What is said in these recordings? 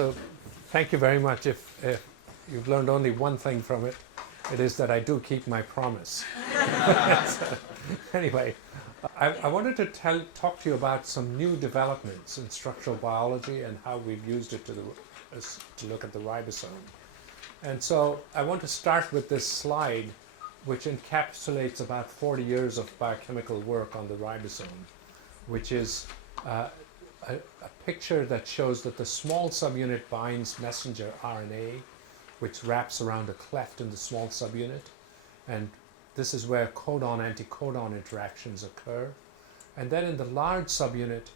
So thank you very much. If you've learned only one thing from it, it is that I do keep my promise. So, anyway, I wanted to talk to you about some new developments in structural biology and how we've used it to look at the ribosome. And so I want to start with this slide, which encapsulates about 40 years of biochemical work on the ribosome, which is a picture that shows that the small subunit binds messenger RNA, which wraps around a cleft in the small subunit. And this is where codon-anticodon interactions occur. And then in the large subunit,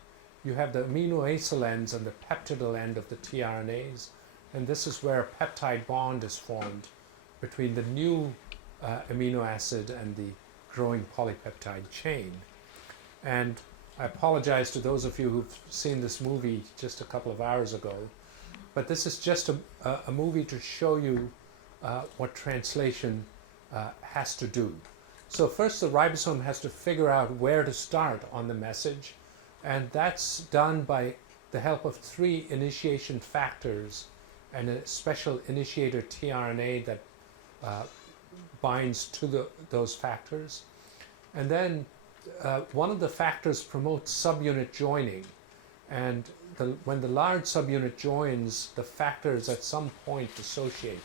you have the aminoacyl ends and the peptidyl end of the tRNAs. And this is where a peptide bond is formed between the new amino acid and the growing polypeptide chain. And I apologize to those of you who've seen this movie just a couple of hours ago, but this is just a movie to show you what translation has to do. So first the ribosome has to figure out where to start on the message, and that's done by the help of 3 initiation factors and a special initiator tRNA that binds to those factors. And then one of the factors promotes subunit joining, and when the large subunit joins, the factors at some point dissociate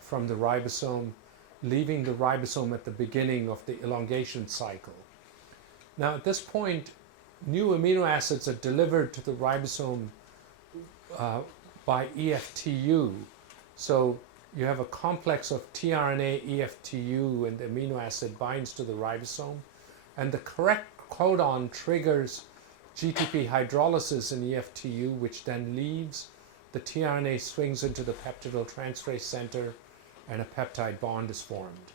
from the ribosome, leaving the ribosome at the beginning of the elongation cycle. Now at this point, new amino acids are delivered to the ribosome by EFTU. So you have a complex of tRNA, EFTU, and the amino acid binds to the ribosome, and the correct codon triggers GTP hydrolysis in EFTU, which then leaves, the tRNA swings into the peptidyl transferase center, and a peptide bond is formed.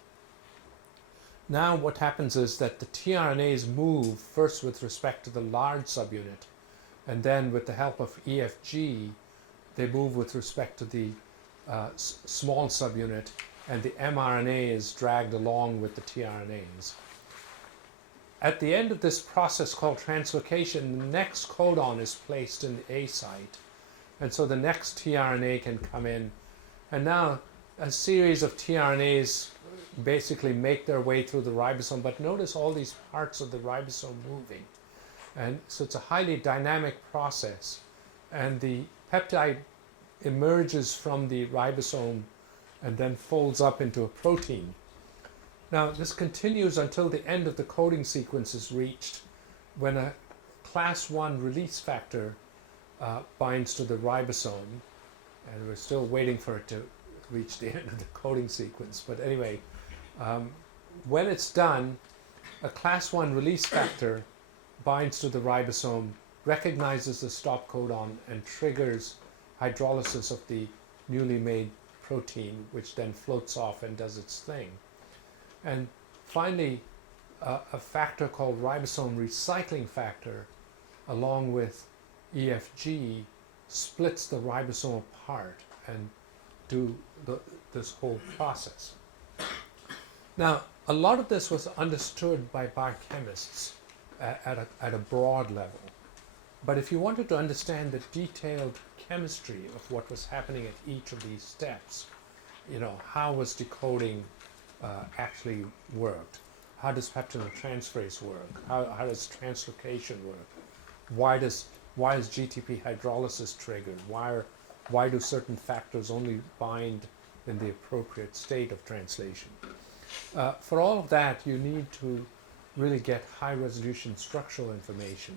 Now what happens is that the tRNAs move first with respect to the large subunit, and then with the help of EFG, they move with respect to the small subunit, and the mRNA is dragged along with the tRNAs. At the end of this process called translocation, the next codon is placed in the A site, and so the next tRNA can come in, and now a series of tRNAs basically make their way through the ribosome, but notice all these parts of the ribosome moving. And so it's a highly dynamic process, and the peptide emerges from the ribosome and then folds up into a protein. Now this continues until the end of the coding sequence is reached, when a class 1 release factor binds to the ribosome, and we're still waiting for it to reach the end of the coding sequence. But anyway, when it's done, a class 1 release factor binds to the ribosome, recognizes the stop codon, and triggers hydrolysis of the newly made protein, which then floats off and does its thing. And finally, a factor called ribosome recycling factor, along with EFG, splits the ribosome apart and do this whole process. Now, a lot of this was understood by biochemists at a broad level. But if you wanted to understand the detailed chemistry of what was happening at each of these steps, how was decoding actually worked? How does peptidyl transferase work? How does translocation work? Why is GTP hydrolysis triggered? Why do certain factors only bind in the appropriate state of translation? For all of that, you need to really get high-resolution structural information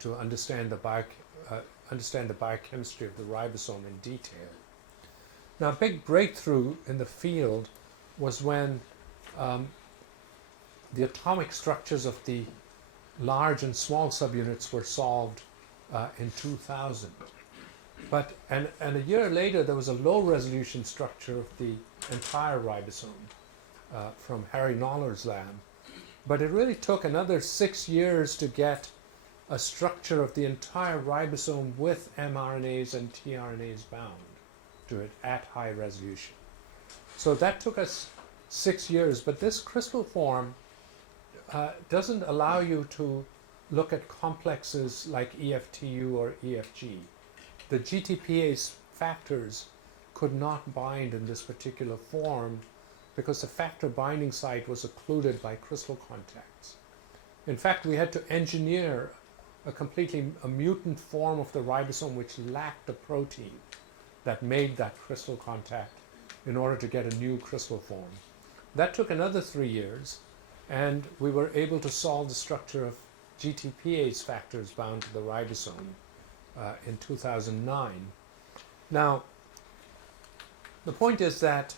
to understand the biochemistry of the ribosome in detail. Now, a big breakthrough in the field was when the atomic structures of the large and small subunits were solved in 2000. And a year later, there was a low-resolution structure of the entire ribosome from Harry Noller's lab. But it really took another 6 years to get a structure of the entire ribosome with mRNAs and tRNAs bound to it at high resolution. So that took us 6 years, but this crystal form doesn't allow you to look at complexes like EFTU or EFG. the GTPase factors could not bind in this particular form because the factor binding site was occluded by crystal contacts. In fact, we had to engineer a mutant form of the ribosome which lacked a protein that made that crystal contact in order to get a new crystal form. That took another 3 years, and we were able to solve the structure of GTPase factors bound to the ribosome in 2009. Now, the point is that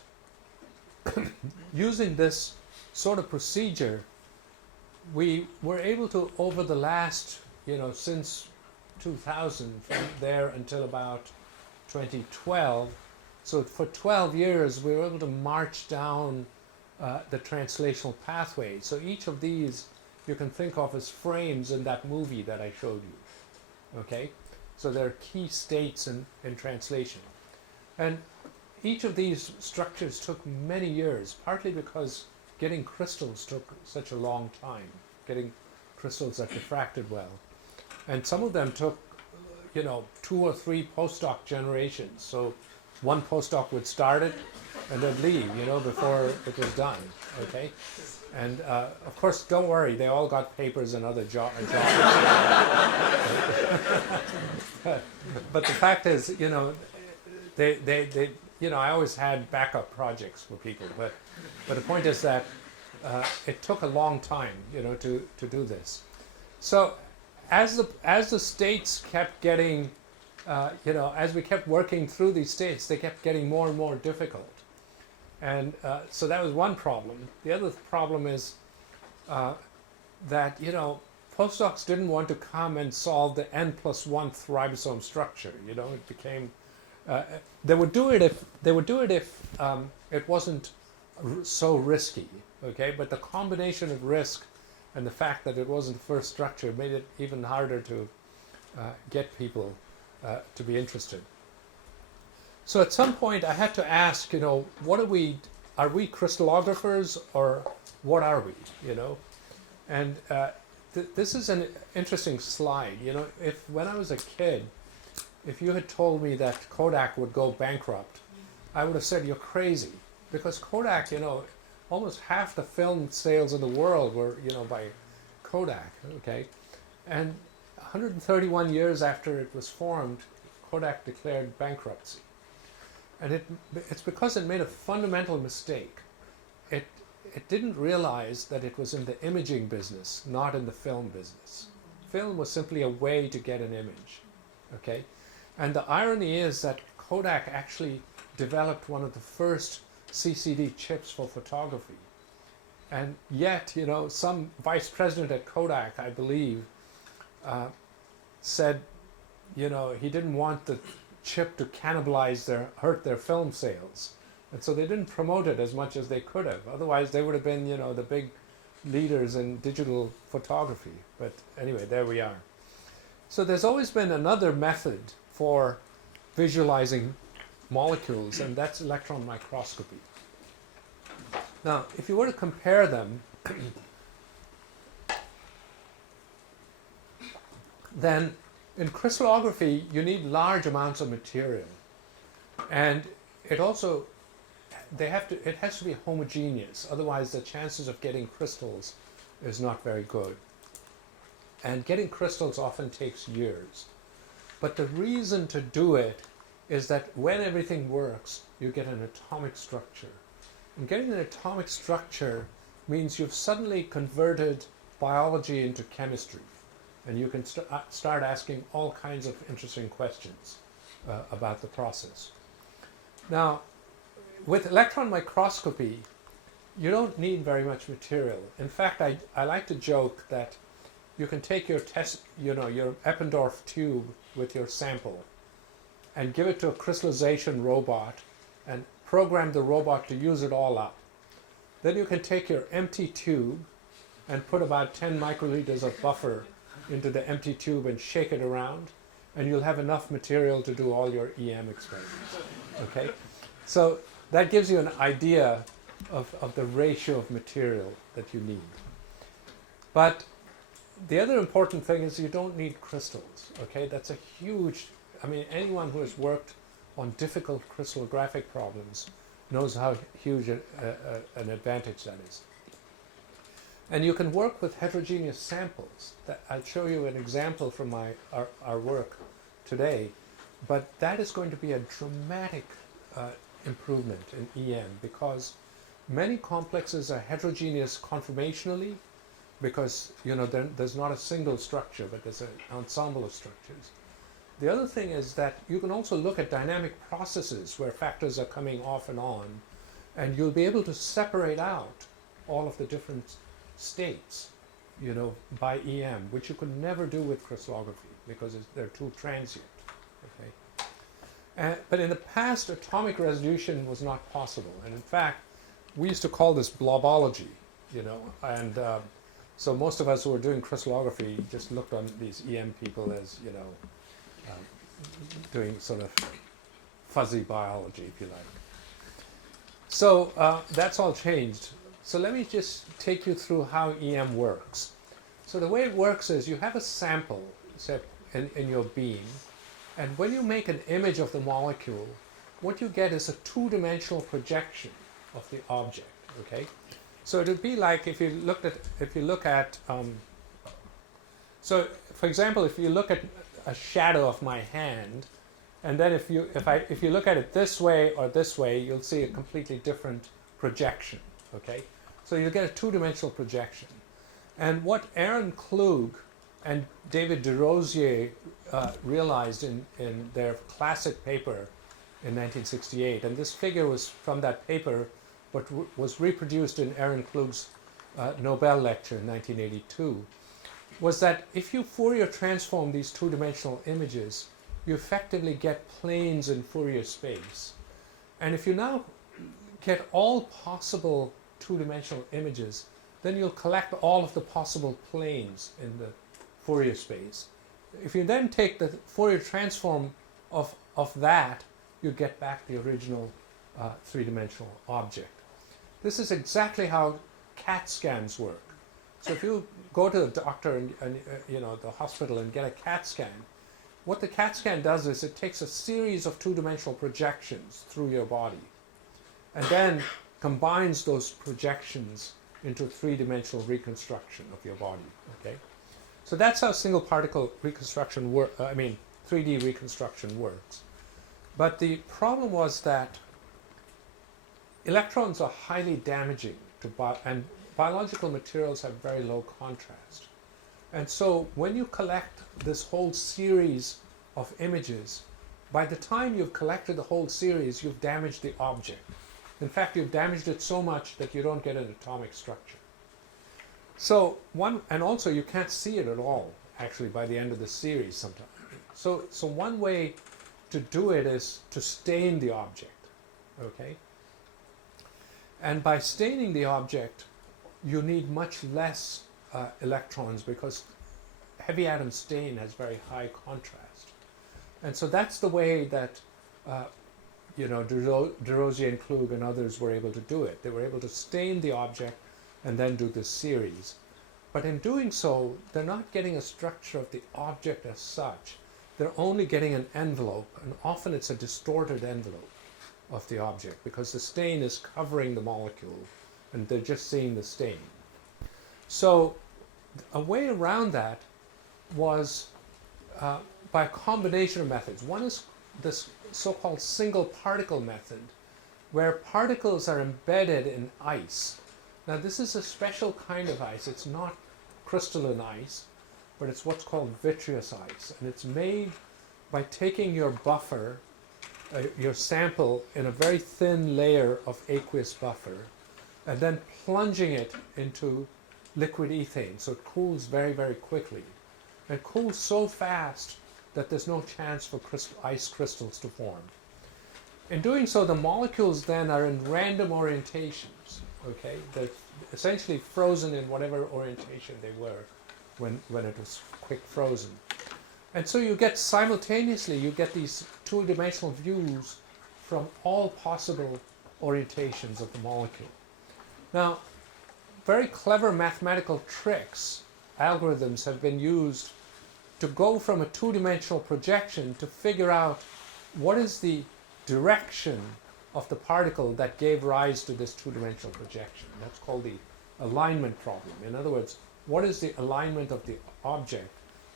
using this sort of procedure, we were able to, over the last, since 2000, from there until about 2012, so for 12 years we were able to march down the translational pathway. So each of these you can think of as frames in that movie that I showed you. Okay? So they're key states in translation. And each of these structures took many years, partly because getting crystals took such a long time, getting crystals that diffracted well. And some of them took, 2 or 3 postdoc generations. So one postdoc would start it and then leave, before it was done, okay? And of course, don't worry, they all got papers and other jobs. But the fact is, I always had backup projects for people. But the point is that it took a long time, to do this. So as the states kept getting, as we kept working through these states, they kept getting more and more difficult. And so that was one problem. The other problem is that, postdocs didn't want to come and solve the n+1th ribosome structure. It became, they would do it if it wasn't so risky, okay? But the combination of risk and the fact that it wasn't the first structure made it even harder to get people to be interested. So at some point I had to ask, what are we crystallographers, or what are we, And this is an interesting slide. When I was a kid, if you had told me that Kodak would go bankrupt, I would have said you're crazy, because Kodak, almost half the film sales in the world were, by Kodak, okay? And 131 years after it was formed, Kodak declared bankruptcy. And it's because it made a fundamental mistake. It didn't realize that it was in the imaging business, not in the film business. Film was simply a way to get an image, okay? And the irony is that Kodak actually developed one of the first CCD chips for photography. And yet, some vice president at Kodak, I believe, said, he didn't want the chip to hurt their film sales. And so they didn't promote it as much as they could have. Otherwise, they would have been, the big leaders in digital photography. But anyway, there we are. So there's always been another method for visualizing molecules, and that's electron microscopy. Now, if you were to compare them, then in crystallography, you need large amounts of material. And it has to be homogeneous, otherwise the chances of getting crystals is not very good. And getting crystals often takes years. But the reason to do it is that when everything works, you get an atomic structure. And getting an atomic structure means you've suddenly converted biology into chemistry. And you can start asking all kinds of interesting questions about the process. Now, with electron microscopy, you don't need very much material. In fact, I like to joke that you can take your your Eppendorf tube with your sample and give it to a crystallization robot and program the robot to use it all up. Then you can take your empty tube and put about 10 microliters of buffer into the empty tube and shake it around, and you'll have enough material to do all your EM experiments. Okay? So that gives you an idea of the ratio of material that you need. But the other important thing is you don't need crystals. Okay? That's a huge I mean, anyone who has worked on difficult crystallographic problems knows how huge an advantage that is. And you can work with heterogeneous samples. I'll show you an example from our work today, but that is going to be a dramatic improvement in EM, because many complexes are heterogeneous conformationally, because there's not a single structure, but there's an ensemble of structures. The other thing is that you can also look at dynamic processes where factors are coming off and on, and you'll be able to separate out all of the different states, by EM, which you could never do with crystallography because they're too transient. Okay? But in the past, atomic resolution was not possible, and in fact, we used to call this blobology, and so most of us who were doing crystallography just looked on these EM people as, doing sort of fuzzy biology, if you like. So that's all changed. So let me just take you through how EM works. So the way it works is you have a sample, say, in your beam, and when you make an image of the molecule, what you get is a two-dimensional projection of the object. Okay, so it would be like if you look at so for example, if you look at a shadow of my hand, and then if you look at it this way or this way, you'll see a completely different projection. Okay, so you get a two-dimensional projection. And what Aaron Klug and David Desrosiers realized in their classic paper in 1968, and this figure was from that paper, but was reproduced in Aaron Klug's Nobel lecture in 1982, was that if you Fourier transform these two-dimensional images, you effectively get planes in Fourier space. And if you now get all possible two-dimensional images, then you'll collect all of the possible planes in the Fourier space. If you then take the Fourier transform of that, you get back the original three-dimensional object. This is exactly how CAT scans work. So if you go to the doctor and the hospital and get a CAT scan, what the CAT scan does is it takes a series of two-dimensional projections through your body, and then combines those projections into a three-dimensional reconstruction of your body. Okay, so that's how single particle reconstruction 3D reconstruction works. But the problem was that electrons are highly damaging to and biological materials have very low contrast. And so when you collect this whole series of images, by the time you've collected the whole series, you've damaged the object. In fact, you've damaged it so much that you don't get an atomic structure. So and also you can't see it at all, actually, by the end of the series sometimes. So one way to do it is to stain the object, okay? And by staining the object, you need much less electrons, because heavy atom stain has very high contrast. And so that's the way that Desrosiers and Klug and others were able to do it. They were able to stain the object and then do this series. But in doing so, they're not getting a structure of the object as such. They're only getting an envelope, and often it's a distorted envelope of the object, because the stain is covering the molecule and they're just seeing the stain. So a way around that was by a combination of methods. One is this so-called single particle method, where particles are embedded in ice. Now this is a special kind of ice. It's not crystalline ice, but it's what's called vitreous ice, and it's made by taking your buffer, your sample, in a very thin layer of aqueous buffer, and then plunging it into liquid ethane, so it cools very, very quickly. It cools so fast that there's no chance for ice crystals to form. In doing so, the molecules then are in random orientations. Okay, they're essentially frozen in whatever orientation they were when it was quick frozen. And so you get simultaneously, you get these two-dimensional views from all possible orientations of the molecule. Now, very clever mathematical tricks, algorithms, have been used to go from a two-dimensional projection to figure out what is the direction of the particle that gave rise to this two-dimensional projection. That's called the alignment problem. In other words, what is the alignment of the object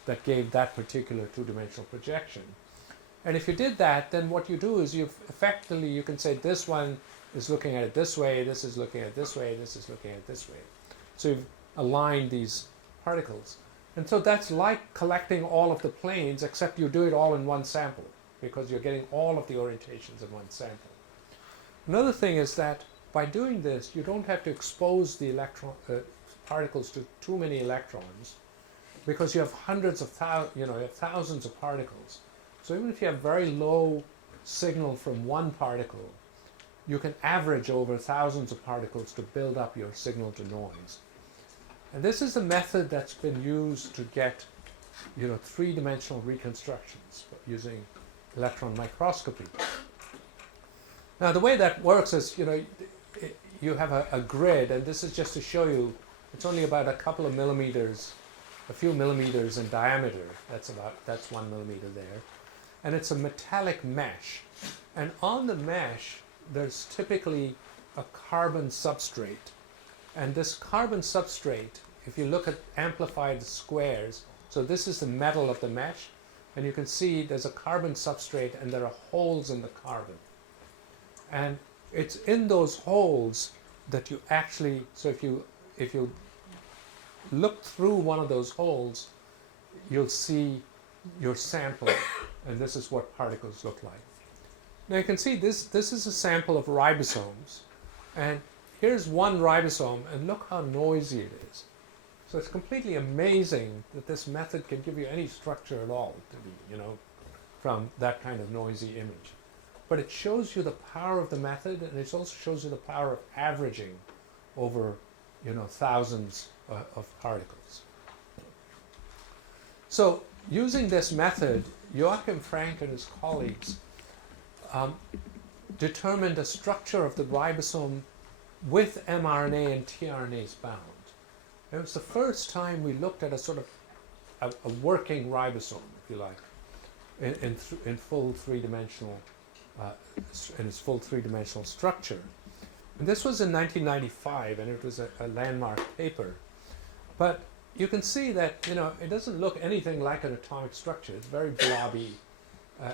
that gave that particular two-dimensional projection? And if you did that, then what you do is you can say this one is looking at it this way, this is looking at it this way, this is looking at it this way. So you've aligned these particles. And so that's like collecting all of the planes, except you do it all in one sample, because you're getting all of the orientations in one sample. Another thing is that by doing this, you don't have to expose the particles to too many electrons, because you have hundreds of thousands of particles. So even if you have very low signal from one particle, you can average over thousands of particles to build up your signal to noise. And this is a method that's been used to get, three-dimensional reconstructions using electron microscopy. Now the way that works is, you have a grid, and this is just to show you, it's only about a couple of millimeters, a few millimeters in diameter. That's 1 millimeter there. And it's a metallic mesh. And on the mesh, there's typically a carbon substrate. And this carbon substrate, if you look at amplified squares, so this is the metal of the mesh, and you can see there's a carbon substrate and there are holes in the carbon. And it's in those holes that you actually, so if you look through one of those holes, you'll see your sample, and this is what particles look like. Now you can see this is a sample of ribosomes, and here's one ribosome, and look how noisy it is. So it's completely amazing that this method can give you any structure at all, from that kind of noisy image. But it shows you the power of the method, and it also shows you the power of averaging over, thousands of particles. So using this method, Joachim Frank and his colleagues determined a structure of the ribosome with mRNA and tRNAs bound. It was the first time we looked at a sort of a working ribosome, if you like, in full three-dimensional, in its full three-dimensional structure. And this was in 1995, and it was a landmark paper. But you can see that it doesn't look anything like an atomic structure. It's very blobby.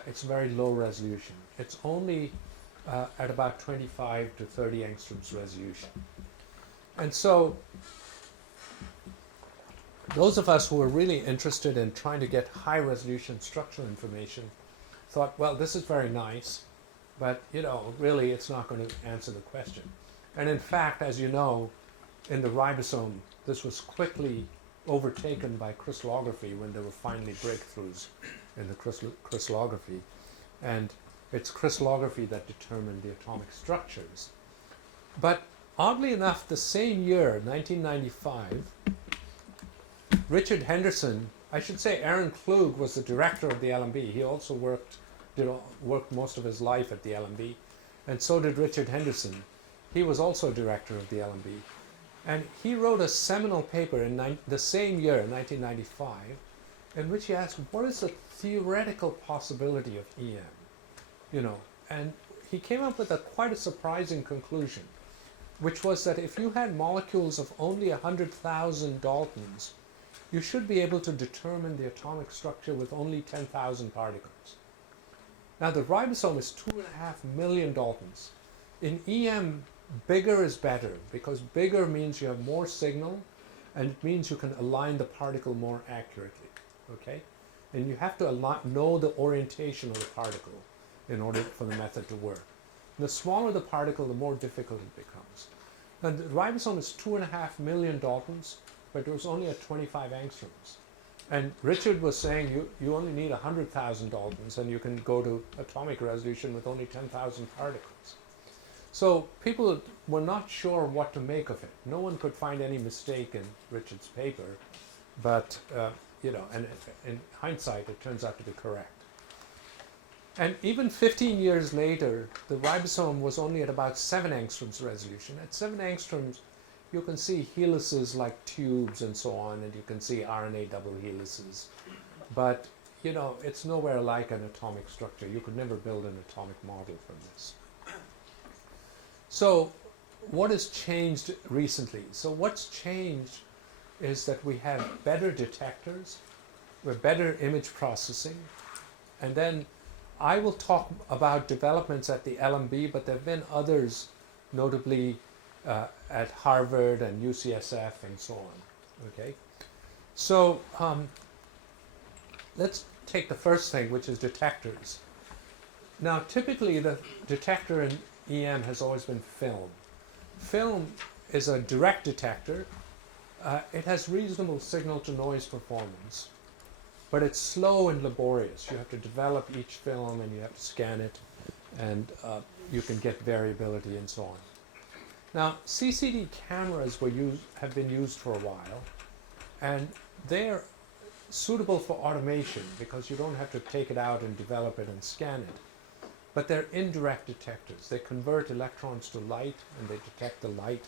It's very low resolution. It's only at about 25 to 30 angstroms resolution. And so those of us who were really interested in trying to get high resolution structural information thought, well, this is very nice, but really it's not going to answer the question. And in fact, as you know, in the ribosome, this was quickly overtaken by crystallography when there were finally breakthroughs in the crystallography. And it's crystallography that determined the atomic structures. But oddly enough, the same year, 1995, Richard Henderson, I should say Aaron Klug was the director of the LMB. He also worked most of his life at the LMB, and so did Richard Henderson. He was also director of the LMB. And he wrote a seminal paper in the same year, 1995, in which he asked, what is the theoretical possibility of EM? And he came up with quite a surprising conclusion, which was that if you had molecules of only 100,000 Daltons, you should be able to determine the atomic structure with only 10,000 particles. Now the ribosome is 2.5 million Daltons. In EM, bigger is better, because bigger means you have more signal, and it means you can align the particle more accurately, okay? And you have to know the orientation of the particle in order for the method to work. The smaller the particle, the more difficult it becomes. And the ribosome is 2.5 million Daltons, but it was only at 25 angstroms. And Richard was saying you only need 100,000 Daltons, and you can go to atomic resolution with only 10,000 particles. So people were not sure what to make of it. No one could find any mistake in Richard's paper, but and in hindsight, it turns out to be correct. And even 15 years later, the ribosome was only at about 7 angstroms resolution. At 7 angstroms, you can see helices like tubes and so on, and you can see RNA double helices. but you know, it's nowhere like an atomic structure. You could never build an atomic model from this. So what has changed recently? So what's changed is that we have better detectors, with better image processing, and then I will talk about developments at the LMB, but there have been others, notably at Harvard and UCSF and so on. Okay, so let's take the first thing, which is detectors. Now, typically the detector in EM has always been film. Film is a direct detector. It has reasonable signal-to-noise performance, but it's slow and laborious. You have to develop each film and you have to scan it, and you can get variability and so on. Now, CCD cameras have been used for a while, and they're suitable for automation because you don't have to take it out and develop it and scan it. But they're indirect detectors. They convert electrons to light and they detect the light,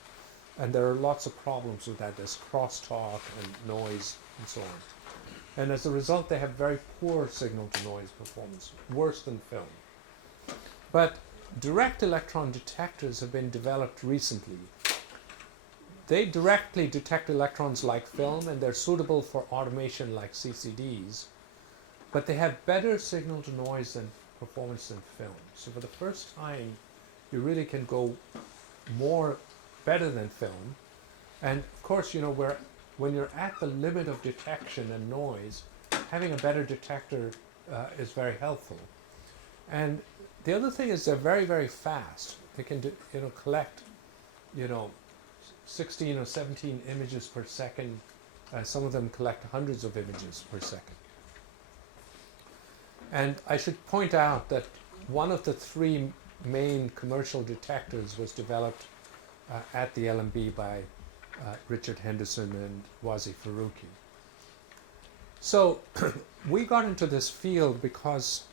and there are lots of problems with that. There's crosstalk and noise and so on. And as a result, they have very poor signal-to-noise performance, worse than film. But direct electron detectors have been developed recently. They directly detect electrons like film, and they're suitable for automation like CCDs, but they have better signal-to-noise and performance than film. So for the first time, you really can go better than film. And of course, you know, when you're at the limit of detection and noise, having a better detector is very helpful. And the other thing is they're very, very fast. They can collect, 16 or 17 images per second. Some of them collect hundreds of images per second. And I should point out that one of the three main commercial detectors was developed at the LMB by Richard Henderson and Wazi Faruqi. So we got into this field because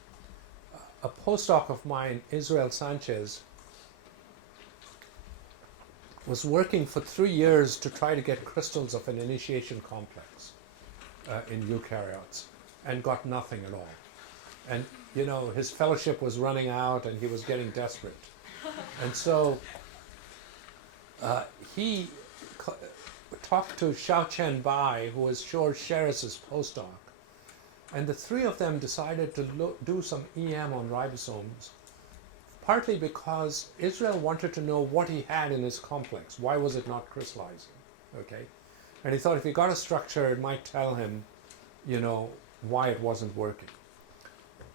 a postdoc of mine, Israel Sanchez, was working for 3 years to try to get crystals of an initiation complex in eukaryotes, and got nothing at all. And his fellowship was running out and he was getting desperate. And so he talked to Xiaochen Bai, who was George Sherris's postdoc, and the three of them decided to do some EM on ribosomes, partly because Israel wanted to know what he had in his complex. Why was it not crystallizing? Okay, and he thought if he got a structure, it might tell him, why it wasn't working.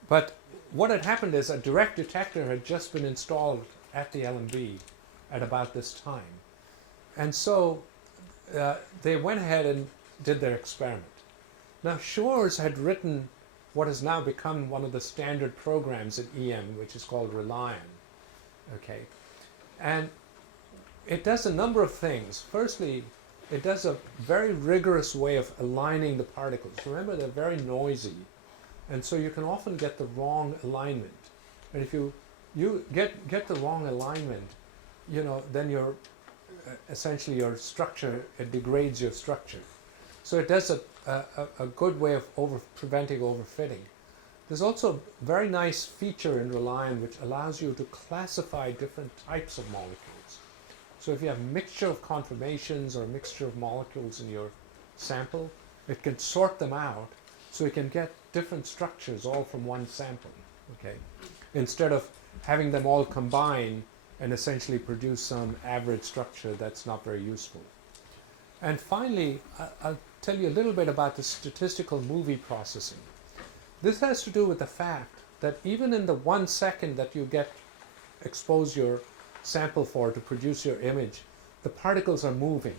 But what had happened is a direct detector had just been installed at the LMB at about this time. And so they went ahead and did their experiment. Now, Shores had written what has now become one of the standard programs in EM, which is called Relion. Okay, and it does a number of things. Firstly, it does a very rigorous way of aligning the particles. Remember, they're very noisy, and so you can often get the wrong alignment. And if you get the wrong alignment, then you're essentially your structure, it degrades your structure. So it does a good way of preventing overfitting. There's also a very nice feature in Relion which allows you to classify different types of molecules. So if you have a mixture of conformations or a mixture of molecules in your sample, it can sort them out so you can get different structures all from one sample, okay? Instead of having them all combine and essentially produce some average structure that's not very useful. And finally, I'll tell you a little bit about the statistical movie processing. This has to do with the fact that even in the 1 second that you expose your sample for to produce your image, the particles are moving.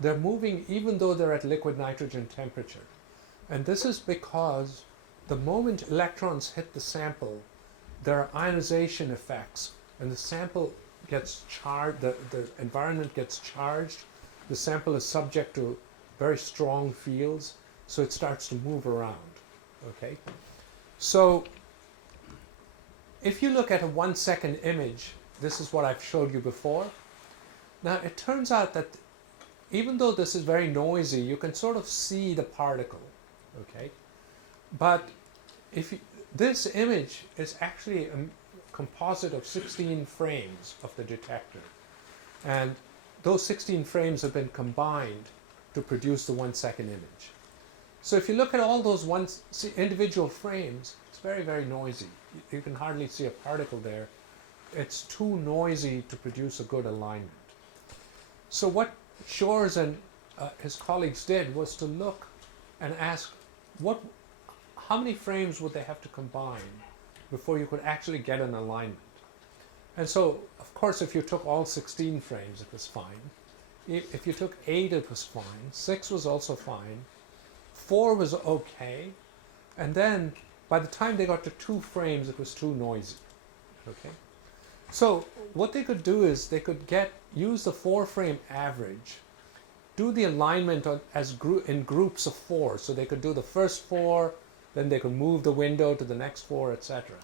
They're moving even though they're at liquid nitrogen temperature. And this is because the moment electrons hit the sample, there are ionization effects, and the sample gets charged, the environment gets charged, the sample is subject to very strong fields, so it starts to move around, okay? So if you look at a 1 second image, this is what I've showed you before. Now it turns out that even though this is very noisy, you can sort of see the particle, okay? But this image is actually a composite of 16 frames of the detector. And those 16 frames have been combined to produce the 1 second image. So if you look at all those individual frames, it's very, very noisy. You can hardly see a particle there. It's too noisy to produce a good alignment. So what Shores and his colleagues did was to look and ask, how many frames would they have to combine before you could actually get an alignment? And so, of course, if you took all 16 frames, it was fine. If you took 8, it was fine. 6 was also fine. 4 was okay. And then, by the time they got to 2 frames, it was too noisy. Okay? So, what they could do is they could use the 4-frame average, do the alignment in groups of 4. So they could do the first 4, then they could move the window to the next 4, etc.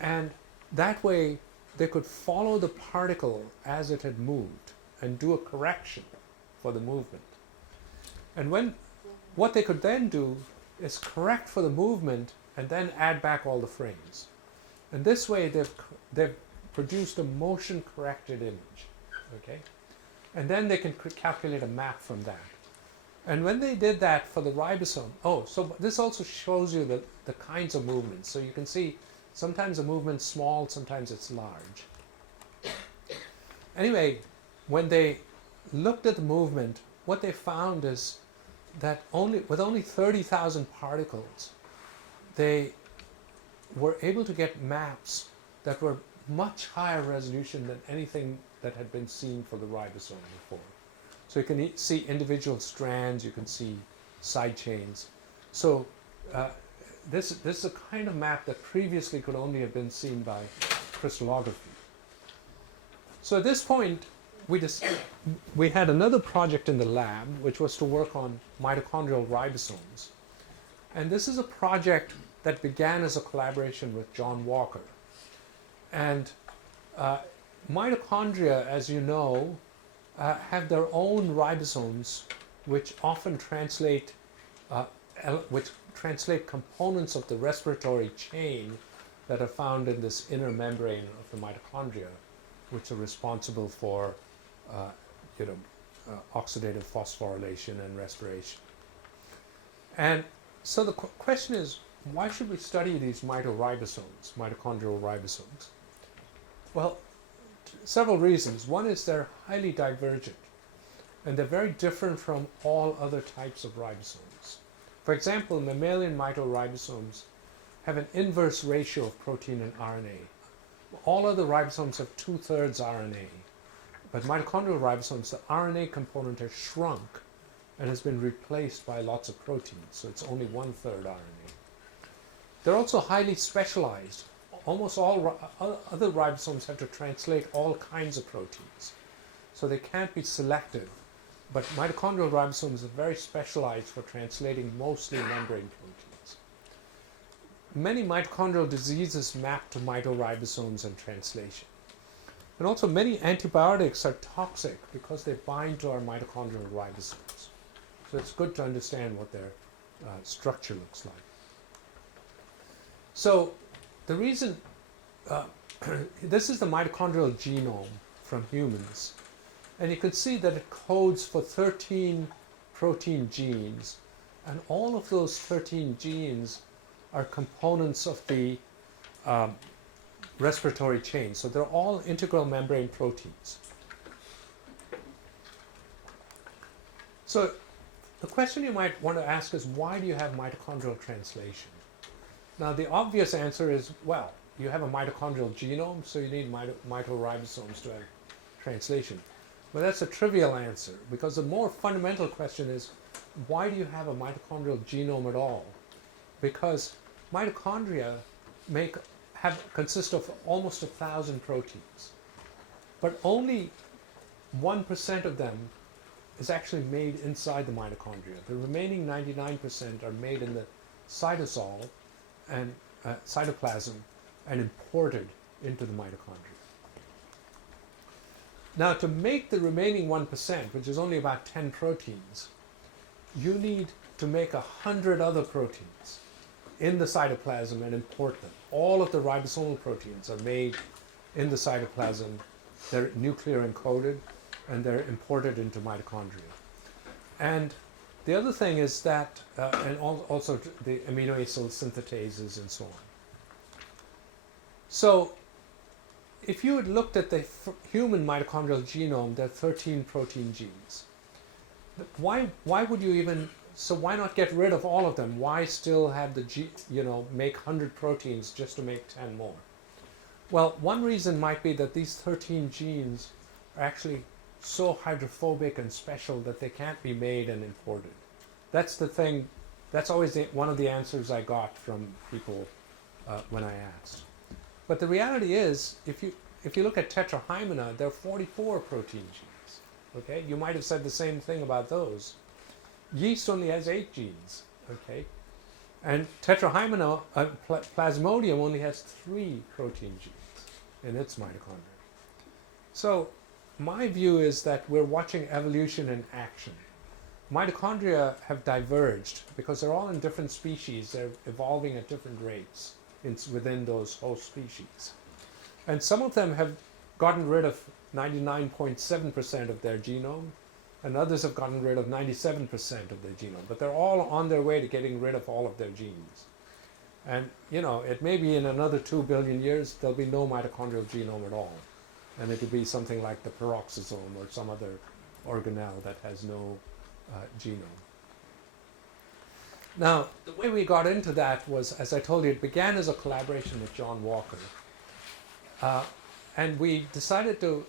And that way, they could follow the particle as it had moved and do a correction for the movement. And what they could then do is correct for the movement and then add back all the frames. And this way they've produced a motion corrected image. Okay? And then they can calculate a map from that. And when they did that for the ribosome, so this also shows you the kinds of movements. So you can see sometimes the movement's small, sometimes it's large. Anyway, when they looked at the movement, what they found is that with only 30,000 particles, they were able to get maps that were much higher resolution than anything that had been seen for the ribosome before. So you can see individual strands, you can see side chains. So this is a kind of map that previously could only have been seen by crystallography. So at this point, we had another project in the lab, which was to work on mitochondrial ribosomes. And this is a project that began as a collaboration with John Walker. And mitochondria, as you know, have their own ribosomes, which often translate components of the respiratory chain that are found in this inner membrane of the mitochondria, which are responsible for oxidative phosphorylation and respiration. And so the question is, why should we study these mitochondrial ribosomes? Well, several reasons. One is they're highly divergent, and they're very different from all other types of ribosomes. For example, mammalian ribosomes have an inverse ratio of protein and RNA. All other ribosomes have 2/3 RNA, but mitochondrial ribosomes, the RNA component has shrunk and has been replaced by lots of proteins, so it's only 1/3 RNA. They're also highly specialized. Almost all other ribosomes have to translate all kinds of proteins, so they can't be selective. But mitochondrial ribosomes are very specialized for translating mostly membrane proteins. Many mitochondrial diseases map to mitoribosomes and translation. And also many antibiotics are toxic because they bind to our mitochondrial ribosomes. So it's good to understand what their structure looks like. So the reason, this is the mitochondrial genome from humans. And you can see that it codes for 13 protein genes. And all of those 13 genes are components of the respiratory chain. So they're all integral membrane proteins. So the question you might want to ask is, why do you have mitochondrial translation? Now the obvious answer is, well, you have a mitochondrial genome, so you need mitoribosomes to have translation. But that's a trivial answer, because the more fundamental question is, why do you have a mitochondrial genome at all? Because mitochondria consist of almost 1,000 proteins, but only 1% of them is actually made inside the mitochondria. The remaining 99% are made in the cytosol and cytoplasm and imported into the mitochondria. Now, to make the remaining 1%, which is only about 10 proteins, you need to make 100 other proteins. in the cytoplasm and import them. All of the ribosomal proteins are made in the cytoplasm. They're nuclear encoded, and they're imported into mitochondria. And the other thing is that, and also the amino acyl synthetases and so on. So if you had looked at the human mitochondrial genome, there are 13 protein genes. Why would you even, so why not get rid of all of them? Why still have make 100 proteins just to make 10 more? Well, one reason might be that these 13 genes are actually so hydrophobic and special that they can't be made and imported. That's the thing, that's always one of the answers I got from people when I asked. But the reality is, if you look at tetrahymena, there are 44 protein genes. Okay, you might have said the same thing about those. Yeast only has 8 genes. Okay, and tetrahymena, Plasmodium only has 3 protein genes in its mitochondria. So my view is that we're watching evolution in action. Mitochondria have diverged because they're all in different species. They're evolving at different rates within those host species. And some of them have gotten rid of 99.7% of their genome, and others have gotten rid of 97% of their genome. But they're all on their way to getting rid of all of their genes. And it may be in another 2 billion years, there'll be no mitochondrial genome at all. And it'll be something like the peroxisome or some other organelle that has no genome. Now, the way we got into that was, as I told you, it began as a collaboration with John Walker. And we decided to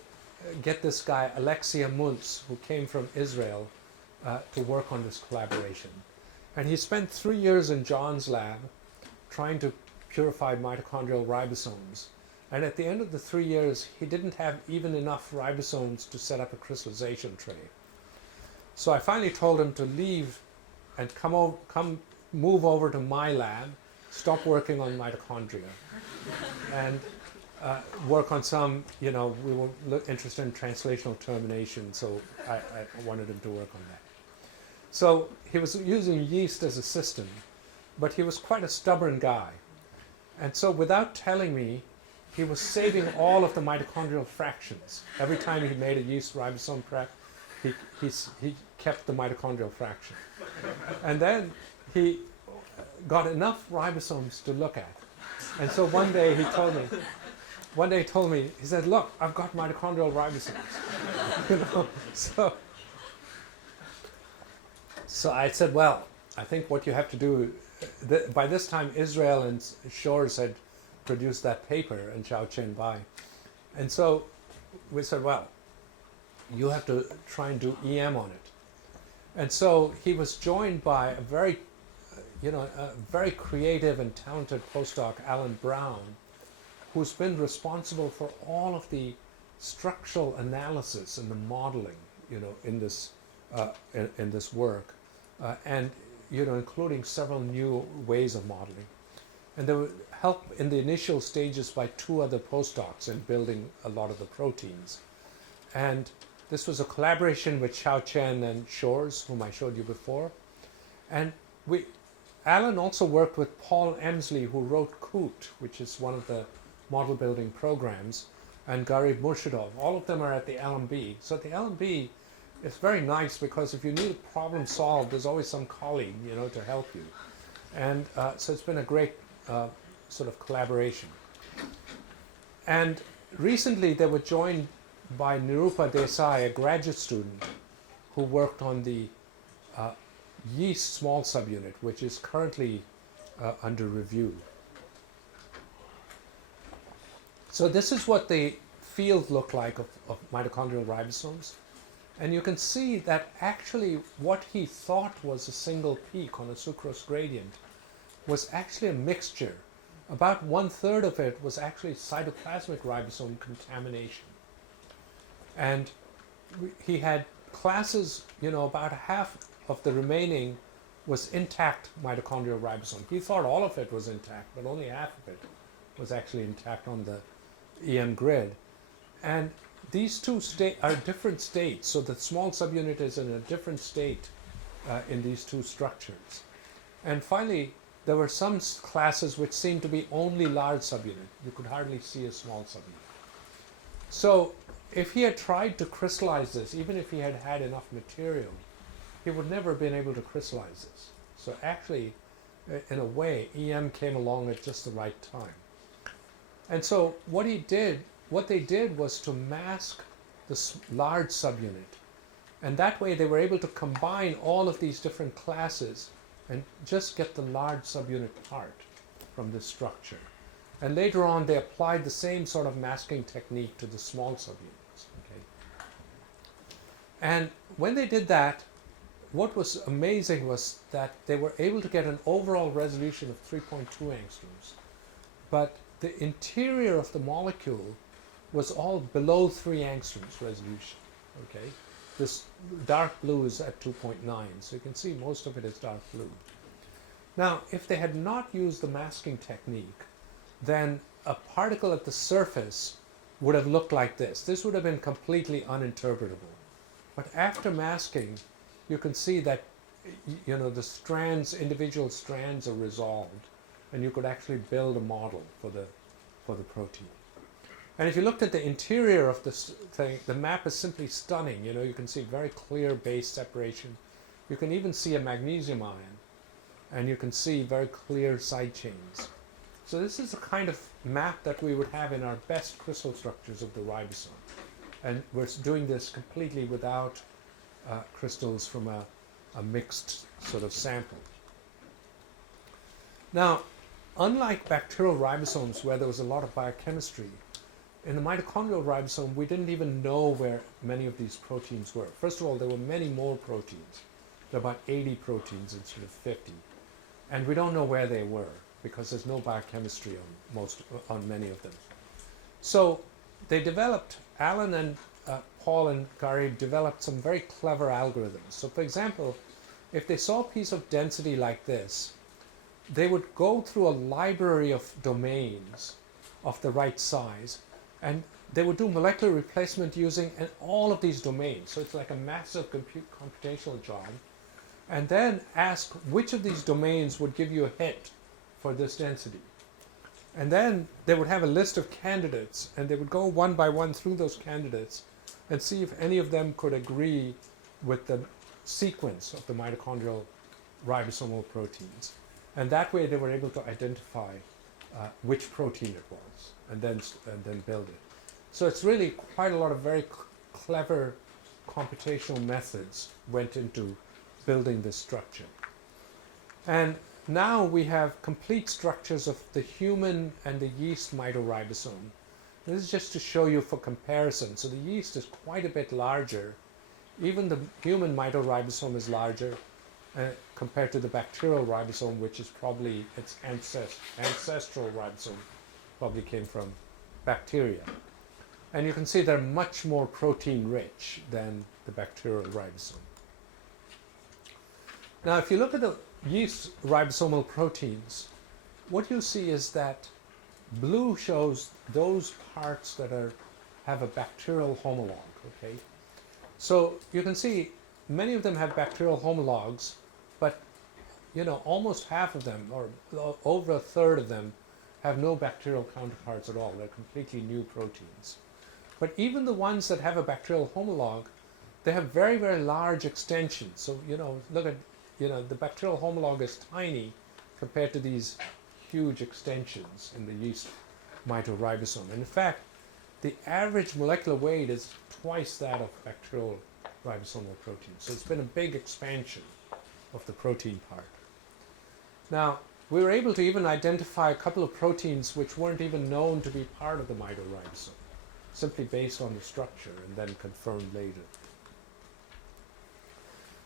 get this guy, Alexia Muntz, who came from Israel, to work on this collaboration. And he spent 3 years in John's lab trying to purify mitochondrial ribosomes. And at the end of the 3 years, he didn't have even enough ribosomes to set up a crystallization tray. So I finally told him to leave and move over to my lab, stop working on mitochondria, and work on some, we were interested in translational termination, so I wanted him to work on that. So he was using yeast as a system, but he was quite a stubborn guy. And so without telling me, he was saving all of the mitochondrial fractions. Every time he made a yeast ribosome prep, he kept the mitochondrial fraction. And then he got enough ribosomes to look at. And so one day he told me, he said, look, I've got mitochondrial ribosomes. So I said, well, I think what you have to do, by this time Israel and Shores had produced that paper and Xiao Chen Bai. And so we said, well, you have to try and do EM on it. And so he was joined by a very creative and talented postdoc, Alan Brown, who's been responsible for all of the structural analysis and the modeling, in this work, and including several new ways of modeling. And there were help in the initial stages by 2 other postdocs in building a lot of the proteins. And this was a collaboration with Xiao Chen and Shores, whom I showed you before. And Alan also worked with Paul Emsley, who wrote COOT, which is one of the model building programs, and Garib Murshidov. All of them are at the LMB. So at the LMB, it's very nice because if you need a problem solved, there's always some colleague, to help you. And so it's been a great sort of collaboration. And recently they were joined by Nirupa Desai, a graduate student who worked on the yeast small subunit, which is currently under review. So this is what the field looked like of mitochondrial ribosomes. And you can see that actually what he thought was a single peak on a sucrose gradient was actually a mixture. About 1/3 of it was actually cytoplasmic ribosome contamination. And he had classes, about half of the remaining was intact mitochondrial ribosome. He thought all of it was intact, but only half of it was actually intact on the EM grid. And these two are different states, so the small subunit is in a different state in these two structures. And finally, there were some classes which seemed to be only large subunit. You could hardly see a small subunit. So if he had tried to crystallize this, even if he had had enough material, he would never have been able to crystallize this. So actually, in a way, EM came along at just the right time. And so what they did was to mask the large subunit. And that way they were able to combine all of these different classes and just get the large subunit part from this structure. And later on they applied the same sort of masking technique to the small subunits. Okay? And when they did that, what was amazing was that they were able to get an overall resolution of 3.2 angstroms. But the interior of the molecule was all below 3 angstroms resolution. Okay? This dark blue is at 2.9, so you can see most of it is dark blue. Now, if they had not used the masking technique, then a particle at the surface would have looked like this. This would have been completely uninterpretable. But after masking, you can see that the strands, individual strands are resolved, and you could actually build a model for the protein. And if you looked at the interior of this thing, the map is simply stunning. You can see very clear base separation. You can even see a magnesium ion, and you can see very clear side chains. So this is the kind of map that we would have in our best crystal structures of the ribosome. And we're doing this completely without crystals from a mixed sort of sample. Now, unlike bacterial ribosomes where there was a lot of biochemistry, in the mitochondrial ribosome, we didn't even know where many of these proteins were. First of all, there were many more proteins. There are about 80 proteins instead of 50. And we don't know where they were because there's no biochemistry on many of them. So they developed, Alan and Paul and Gary developed some very clever algorithms. So for example, if they saw a piece of density like this, they would go through a library of domains of the right size, and they would do molecular replacement using all of these domains. So it's like a massive computational job. And then ask which of these domains would give you a hit for this density. And then they would have a list of candidates, and they would go one by one through those candidates and see if any of them could agree with the sequence of the mitochondrial ribosomal proteins. And that way they were able to identify which protein it was, and then build it. So it's really quite a lot of very clever computational methods went into building this structure. And now we have complete structures of the human and the yeast mitoribosome. This is just to show you for comparison. So the yeast is quite a bit larger. Even the human mitoribosome is larger compared to the bacterial ribosome, which is probably its ancestral ribosome, probably came from bacteria. And you can see they're much more protein rich than the bacterial ribosome. Now, if you look at the yeast ribosomal proteins, what you see is that blue shows those parts that have a bacterial homologue. Okay, so you can see many of them have bacterial homologues, but almost half of them, or over a third of them, have no bacterial counterparts at all. They're completely new proteins. But even the ones that have a bacterial homologue, they have very, very large extensions. So look at the bacterial homologue is tiny compared to these huge extensions in the yeast mitoribosome. And in fact, the average molecular weight is twice that of bacterial ribosomal protein. So it's been a big expansion of the protein part. Now, we were able to even identify a couple of proteins which weren't even known to be part of the mitoribosome, simply based on the structure and then confirmed later.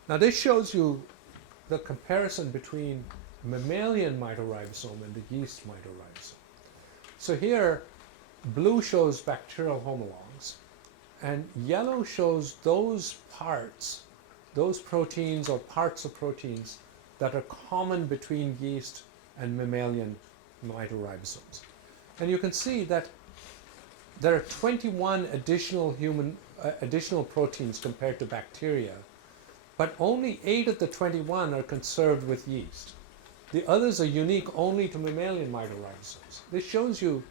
Now this shows you the comparison between mammalian mitoribosome and the yeast mitoribosome. So here, blue shows bacterial homologues, and yellow shows those parts, those proteins or parts of proteins that are common between yeast and mammalian mitoribosomes. And you can see that there are 21 additional proteins compared to bacteria, but only 8 of the 21 are conserved with yeast. The others are unique only to mammalian ribosomes. This shows you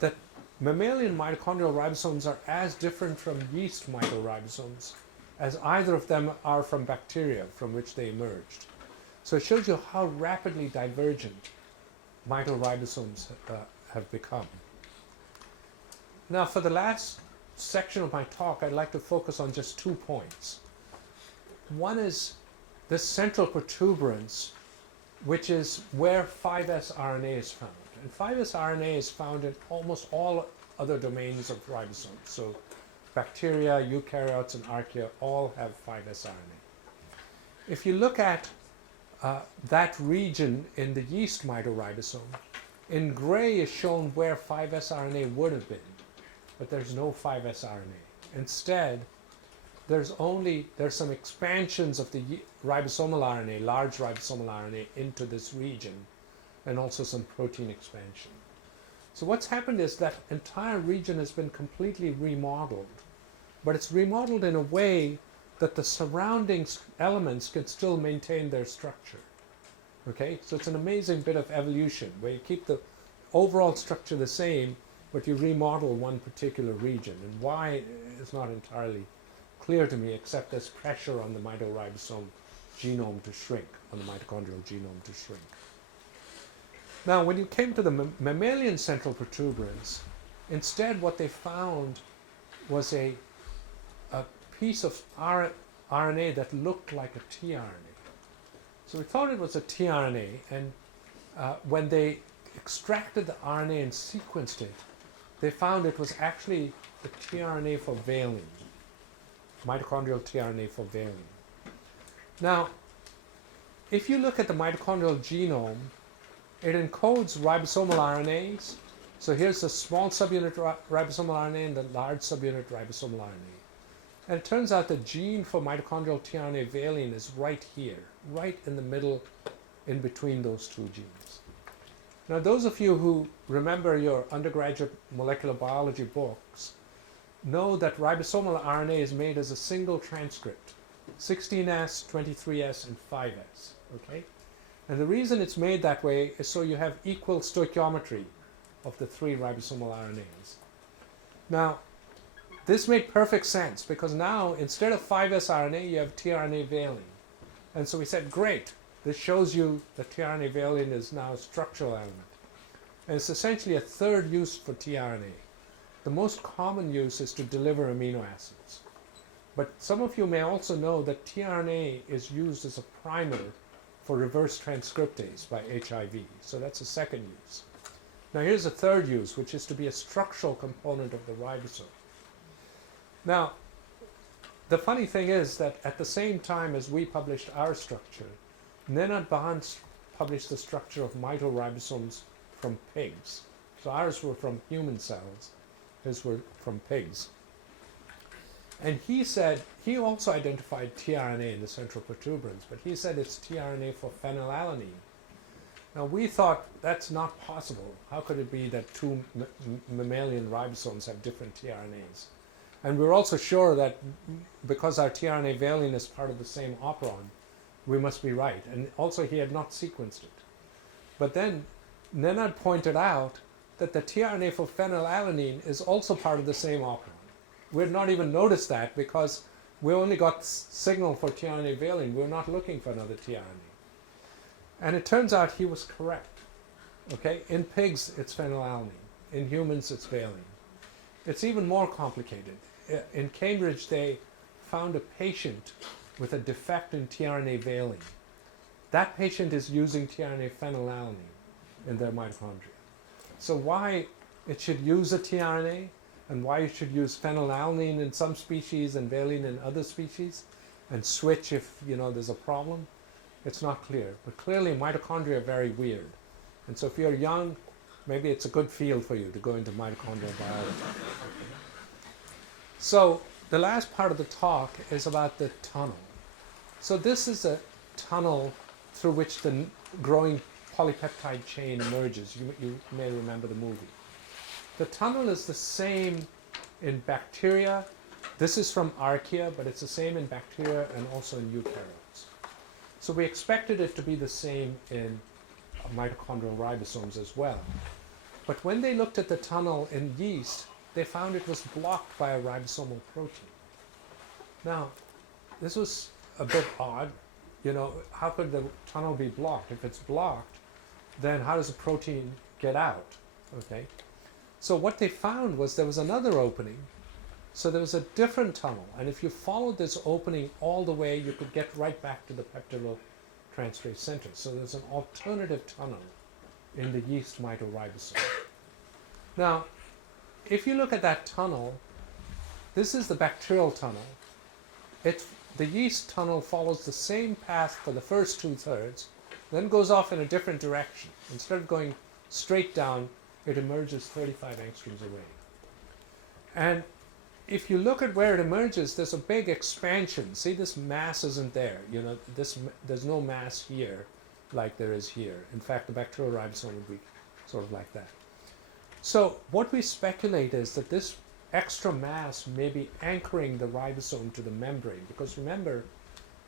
that mammalian mitochondrial ribosomes are as different from yeast ribosomes as either of them are from bacteria from which they emerged. So it shows you how rapidly divergent ribosomes have become. Now, for the last section of my talk, I'd like to focus on just 2 points. One is this central protuberance, which is where 5S RNA is found. And 5S RNA is found in almost all other domains of ribosomes. So bacteria, eukaryotes, and archaea all have 5S RNA. If you look at that region in the yeast mitoribosome, in gray is shown where 5S RNA would have been, but there's no 5S RNA. Instead, there's some expansions of the ribosomal RNA, large ribosomal RNA, into this region, and also some protein expansion. So what's happened is that entire region has been completely remodeled, but it's remodeled in a way that the surrounding elements can still maintain their structure. Okay, so it's an amazing bit of evolution where you keep the overall structure the same, but you remodel one particular region. And why is not entirely clear to me, except there's pressure on the mitoribosome genome to shrink, on the mitochondrial genome to shrink. Now, when you came to the mammalian central protuberance, instead what they found was a piece of RNA that looked like a tRNA. So we thought it was a tRNA, and when they extracted the RNA and sequenced it, they found it was actually the tRNA for valine, mitochondrial tRNA for valine. Now, if you look at the mitochondrial genome, it encodes ribosomal RNAs. So here's the small subunit ribosomal RNA and the large subunit ribosomal RNA. And it turns out the gene for mitochondrial tRNA valine is right here, right in the middle, in between those two genes. Now, those of you who remember your undergraduate molecular biology books know that ribosomal RNA is made as a single transcript, 16S, 23S, and 5S. Okay? And the reason it's made that way is so you have equal stoichiometry of the 3 ribosomal RNAs. Now, this made perfect sense because now instead of 5S RNA, you have tRNA valine. And so we said, great, this shows you that tRNA valine is now a structural element. And it's essentially a third use for tRNA. The most common use is to deliver amino acids. But some of you may also know that tRNA is used as a primer for reverse transcriptase by HIV. So that's a second use. Now here's a third use, which is to be a structural component of the ribosome. Now, the funny thing is that at the same time as we published our structure, Nenad Bahan published the structure of mitoribosomes from pigs. So ours were from human cells, his were from pigs. And he said, he also identified tRNA in the central protuberance, but he said it's tRNA for phenylalanine. Now we thought that's not possible. How could it be that 2 mammalian ribosomes have different tRNAs? And we're also sure that because our tRNA valine is part of the same operon, we must be right. And also he had not sequenced it. But then Nenad pointed out that the tRNA for phenylalanine is also part of the same operon. We had not even noticed that because we only got signal for tRNA valine. We're not looking for another tRNA. And it turns out he was correct. Okay? In pigs, it's phenylalanine. In humans, it's valine. It's even more complicated. In Cambridge, they found a patient with a defect in tRNA valine. That patient is using tRNA phenylalanine in their mitochondria. So why it should use a tRNA and why it should use phenylalanine in some species and valine in other species and switch if there's a problem, it's not clear. But clearly mitochondria are very weird. And so if you're young, maybe it's a good field for you to go into mitochondrial biology. So the last part of the talk is about the tunnel. So this is a tunnel through which the growing polypeptide chain emerges. You may remember the movie. The tunnel is the same in bacteria. This is from archaea, but it's the same in bacteria and also in eukaryotes. So we expected it to be the same in mitochondrial ribosomes as well. But when they looked at the tunnel in yeast, they found it was blocked by a ribosomal protein. Now, this was a bit odd. How could the tunnel be blocked? If it's blocked, then how does the protein get out? Okay. So what they found was there was another opening. So there was a different tunnel. And if you followed this opening all the way, you could get right back to the peptidyl-transferase center. So there's an alternative tunnel in the yeast mitoribosome. Now, if you look at that tunnel, this is the bacterial tunnel. The yeast tunnel follows the same path for the first 2/3, then goes off in a different direction. Instead of going straight down, it emerges 35 angstroms away. And if you look at where it emerges, there's a big expansion. See, this mass isn't there. There's no mass here like there is here. In fact, the bacterial ribosome would be sort of like that. So what we speculate is that this extra mass may be anchoring the ribosome to the membrane, because remember,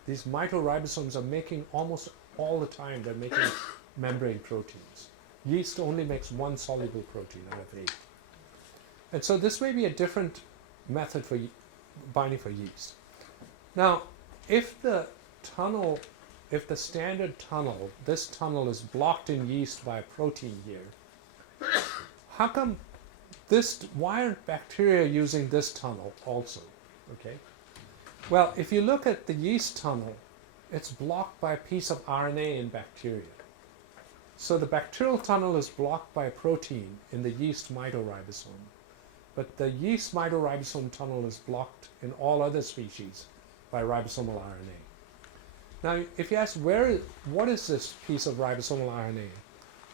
these mitoribosomes are making almost all the time, they're making membrane proteins. Yeast only makes one soluble protein out of 8. And so this may be a different method for binding for yeast. Now, if the standard tunnel, this tunnel is blocked in yeast by a protein here, how come why aren't bacteria using this tunnel also? Okay. Well, if you look at the yeast tunnel, it's blocked by a piece of RNA in bacteria. So the bacterial tunnel is blocked by a protein in the yeast mitoribosome, but the yeast mitoribosome tunnel is blocked in all other species by ribosomal RNA. Now, if you ask what is this piece of ribosomal RNA,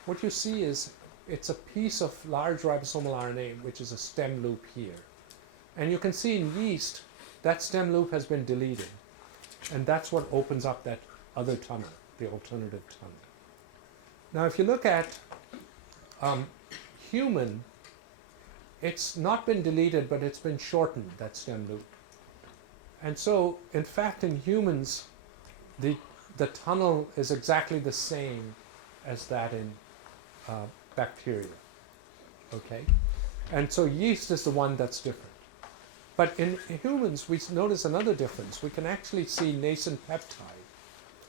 what you see is it's a piece of large ribosomal RNA, which is a stem loop here. And you can see in yeast, that stem loop has been deleted. And that's what opens up that other tunnel, the alternative tunnel. Now, if you look at human, it's not been deleted, but it's been shortened, that stem loop. And so, in fact, in humans, the tunnel is exactly the same as that in bacteria. Okay? And so yeast is the one that's different. But in humans, we notice another difference. We can actually see nascent peptide,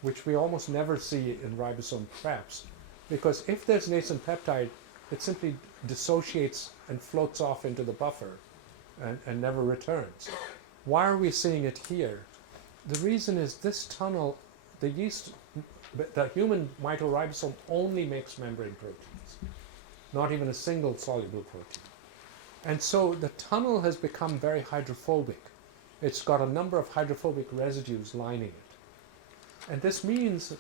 which we almost never see in ribosome preps, because if there's nascent peptide, it simply dissociates and floats off into the buffer and never returns. Why are we seeing it here? The reason is this tunnel, the human mitoribosome only makes membrane proteins, not even a single soluble protein. And so the tunnel has become very hydrophobic. It's got a number of hydrophobic residues lining it. And this means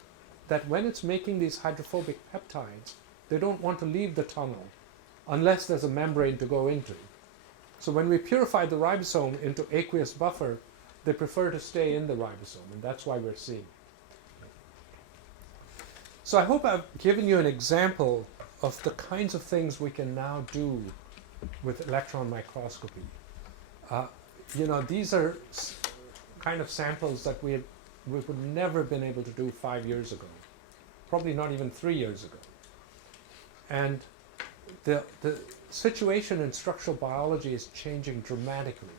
that when it's making these hydrophobic peptides, they don't want to leave the tunnel unless there's a membrane to go into. So when we purify the ribosome into aqueous buffer, they prefer to stay in the ribosome, and that's why we're seeing it. So I hope I've given you an example of the kinds of things we can now do with electron microscopy. These are kind of samples that we would never have been able to do 5 years ago, probably not even 3 years ago. And the situation in structural biology is changing dramatically.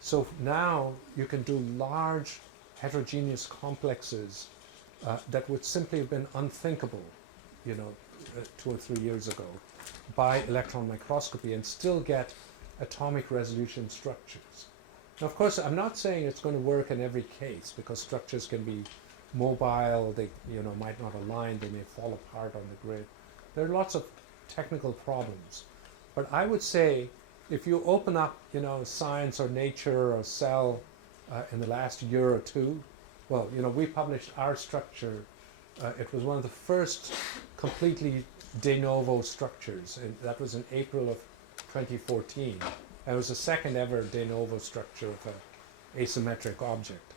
So now you can do large heterogeneous complexes that would simply have been unthinkable, 2 or 3 years ago, by electron microscopy and still get atomic resolution structures. Now, of course, I'm not saying it's going to work in every case, because structures can be mobile, they might not align, they may fall apart on the grid. There are lots of technical problems. But I would say if you open up, Science or Nature or Cell in the last year or two, well, we published our structure. It was one of the first completely de novo structures, and that was in April of 2014. It was the second ever de novo structure of an asymmetric object.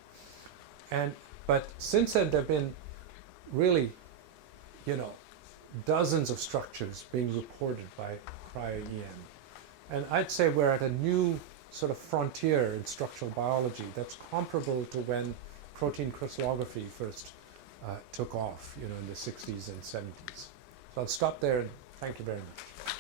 But since then, there have been really, dozens of structures being reported by cryo-EM. And I'd say we're at a new sort of frontier in structural biology that's comparable to when protein crystallography first took off, in the 60s and 70s. So I'll stop there and thank you very much.